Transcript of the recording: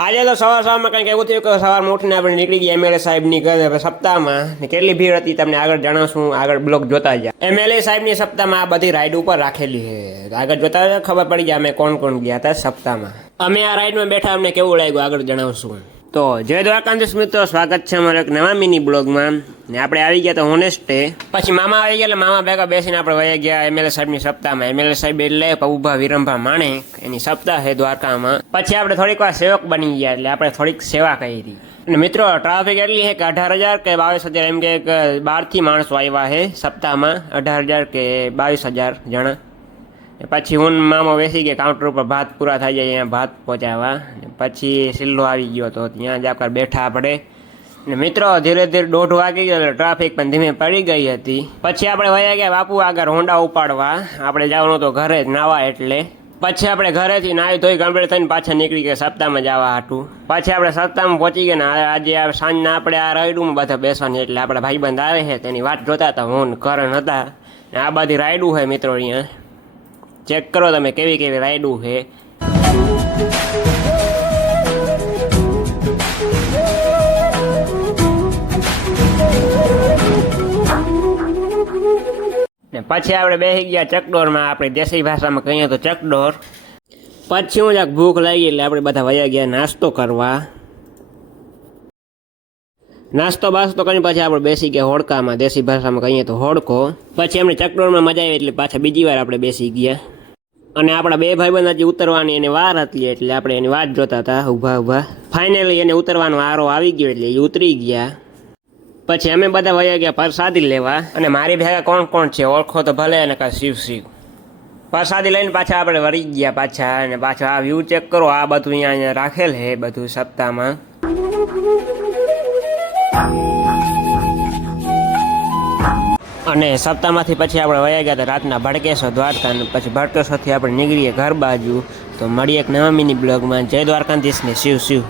આજે તો સવારમાં કંઈક એવું થયું કે સવારમાં ઉઠીને આપણે નીકળી ગયા એમએલએ સાહેબની સપ્તાહમાં ને કેટલી ભીડ હતી તમને આગળ જણાવશું, આગળ બ્લોગ જોતા ગયા. એમએલએ સાહેબની સપ્તાહમાં આ બધી રાઈડ ઉપર રાખેલી છે, આગળ જોતા ખબર પડી જાય અમે કોણ કોણ ગયા હતા સપ્તાહમાં. અમે આ રાઈડમાં બેઠા, અમને કેવું લાગ્યું આગળ જણાવશું. તો જય દ્વારકાધીશ મિત્રો, સ્વાગત છે અમારા એક નવા મિની બ્લોગમાં. ને આપણે આવી ગયા તો હોનેસ્ટે, પછી મામા આવી ગયા એટલે મામા ભેગા બેસીને આપણે વહી ગયા એમએલએ સાહેબની સપ્તાહમાં. એમએલએ સાહેબ એટલે પબુભા વિરમભા માણેક, એની સપ્તાહ છે દ્વારકામાં. પછી આપણે થોડીક વાર સેવક બની ગયા એટલે આપણે થોડીક સેવા કરી. અને મિત્રો ટ્રાફિક એટલી છે કે 18,000 કે 22,000 એમ કે 12થી માણસો આવ્યા છે સપ્તાહમાં, 18,000 કે 22,000 જણા. પછી હું મામો બેસી ગયા કાઉન્ટર ઉપર, ભાત પૂરા થઈ જાય અહીંયા ભાત પહોંચાડવા. પછી સિલ્લો આવી ગયો તો ત્યાં જ આપણે બેઠા આપણે. ને મિત્રો ધીરે ધીરે 1:30 વાગી ગયો એટલે ટ્રાફિક પણ ધીમે પડી ગઈ હતી. પછી આપણે વયા ગયા બાપુ આગળ હોન્ડા ઉપાડવા, આપણે જવાનું તો ઘરે જ નાવા એટલે. પછી આપણે ઘરેથી નાહી ધોઈ કમ્પ્લીટ થઈને પાછા નીકળી ગયા સપ્તાહમાં જવા હાટું. પછી આપણે સપ્તાહમાં પહોંચી ગયા ને આજે સાંજના આપણે આ રાઈડું બધા બેસવાની એટલે આપણા ભાઈબંધ આવે છે તેની વાત જોતા હતા, હું કરણ હતા. ને આ બધી રાઈડું છે મિત્રો, અહીંયા ચેક કરો તમે કેવી કેવી રાઈડું છે. ને પછી આપણે બેસી ગયા ચકડોરમાં, આપણે દેશી ભાષામાં કહીએ તો ચકડોર. પછી હું જ્યાં ભૂખ લાગી એટલે આપણે બધા વયા ગયા નાસ્તો કરવા. નાસ્તો બાસ્તો કરીને પછી આપણે બેસી ગયા હોડકામાં, દેશી ભાષામાં કહીએ તો હોડકો. પછી એમને ચકડોરમાં મજા આવી એટલે પાછા બીજી વાર આપણે બેસી ગયા. અને આપણા બે ભાઈબંધ હજી ઉતરવાની એની વાર હતી એટલે આપણે એની વાત જોતા હતા ઊભા ઊભા. ફાઇનલી એને ઉતરવાનો આરો આવી ગયો એટલે એ ઉતરી ગયા. પછી અમે બધા વયા ગયા પ્રસાદી લેવા. અને મારી ભેગા કોણ કોણ છે ઓળખો તો ભલે, અને કાં શિવ શિવ. પ્રસાદી લઈને પાછા આપણે વળી ગયા પાછા. અને પાછા આ વ્યૂ ચેક કરો, આ બધું અહીંયા રાખેલ છે બધું સપ્તાહમાં. અને સપ્તાહમાંથી પછી આપણે વયા ગયા હતા રાતના ભડકેશ્વર દ્વારકા. અને પછી ભડકેશ્વરથી આપણે નીકળીએ ઘર બાજુ. તો મળીએ એક નવા મિની બ્લોગમાં. જય દ્વારકાધીશ ને શિવ શિવ.